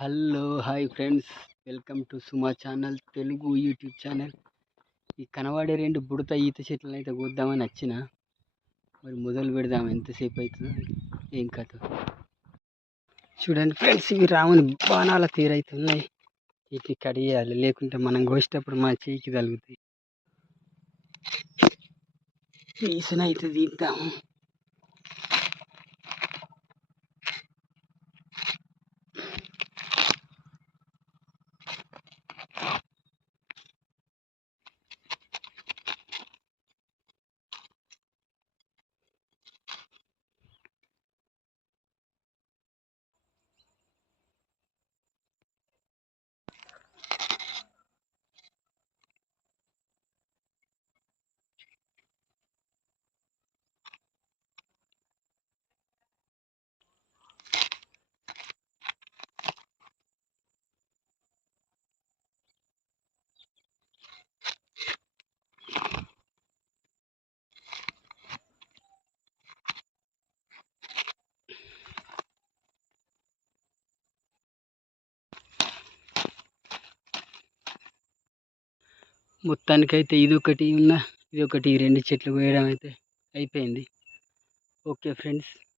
Hello hi friends. Welcome to Suma channel Telugu YouTube channel. ఈ కనబడే రెండు బుడత ఈత చెట్లను అయితే కూద్దామని వచ్చిన. మరి మొదలు పెడదాం ఎంతసేపు అవుతుందో ఏం కథ? చూడండి ఫ్రెండ్స్ ఇవి రాముని బాణాల తీరైతున్నాయి వీటిని కడియాలి లేకుంటే మనం కోసేటప్పుడు మన చేయికి తగులుతాయి. పీసునైతే అయితే తీద్దాము మొత్తానికైతే ఇది ఒకటి ఉన్న ఇది ఒకటి ఈ రెండు చెట్లు వేయడం అయితే అయిపోయింది. Okay friends.